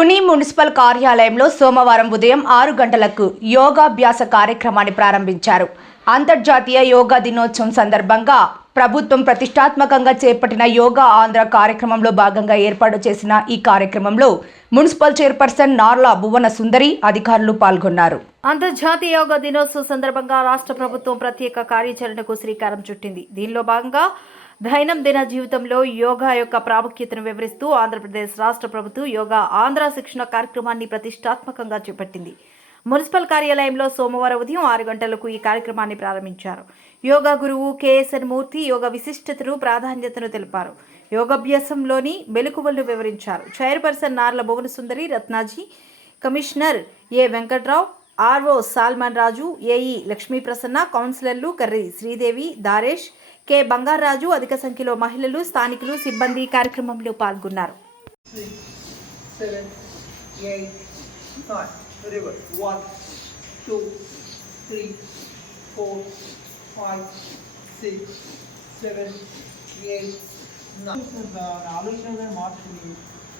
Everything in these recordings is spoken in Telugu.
తుని మున్సిపల్ కార్యాలయంలో సోమవారం ఉదయం ఆరు గంటలకు యోగాభ్యాస కార్యక్రమాన్ని ప్రారంభించారు. అంతర్జాతీయ యోగా దినోత్సవం సందర్భంగా ప్రభుత్వం ప్రతిష్టాత్మకంగా చేపట్టిన యోగా ఆంధ్ర కార్యక్రమంలో భాగంగా ఏర్పాటు చేసిన ఈ కార్యక్రమంలో మున్సిపల్ చైర్పర్సన్ నార్లా భువన సుందరి అధికారులు పాల్గొన్నారు. అంతర్జాతీయ యోగా దినోత్సవం సందర్భంగా రాష్ట్ర ప్రభుత్వం ప్రత్యేక కార్యాచరణకు శ్రీకారం చుట్టింది. దీనిలో భాగంగా దైనందిన జీవితంలో యోగా యొక్క ప్రాముఖ్యతను వివరిస్తూ ఆంధ్రప్రదేశ్ రాష్ట్ర ప్రభుత్వం యోగా ఆంధ్ర శిక్షణ కార్యక్రమాన్ని ప్రతిష్టాత్మకంగా చేపట్టింది. మున్సిపల్ కార్యాలయంలో సోమవారం ఉదయం ఆరు గంటలకు ఈ కార్యక్రమాన్ని ప్రారంభించారు. యోగా గురువు కేఎస్ఎన్ మూర్తి యోగా విశిష్టతను ప్రాధాన్యతను తెలిపారు. యోగాభ్యాసంలోని మెలకువలను వివరించారు. Chairperson Narla Bhuvana Sundari Ratnaji commissioner A Venkatrao RO Salmon Raju AE Lakshmi Prasanna కౌన్సిలర్లు కర్రి శ్రీదేవి దారేష్ కె బంగారాజు అధిక సంఖ్యలో మహిళలు స్థానికులు సిబ్బంది కార్యక్రమంలో పాల్గొన్నారు. ఆలోచన కానీ మార్చుకుని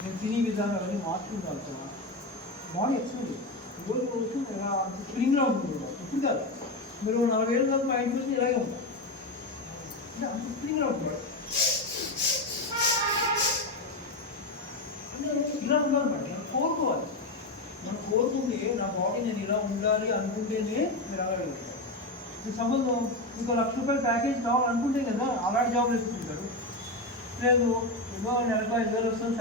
నేను తినే మార్చుకుంటాను బాడీ రోజు స్ప్రింగ్లో ఉంటుంది కదా. ఇప్పుడు కాదు మీరు నలభై ఏళ్ళు దాకా మా ఇంటి వచ్చి ఇలాగే ఉంటారు అంటే అంత స్ప్రింగ్లో ఉంటుంది అంటే ఇలా ఉండాలి మేడం కోరుకోవాలి. మనం కోరుకుంటే నా బాడీ నేను ఇలా ఉండాలి అనుకుంటేనే మీరు అలాగే ఉంటారు ఈ సంబంధం ఇంకో లక్ష రూపాయలు ప్యాకేజ్ కావాలనుకుంటే కదా అలాంటి జాబ్ వేసుకుంటారు లేదు ఏదో నెలకు ఐదు వేలు వస్తుంది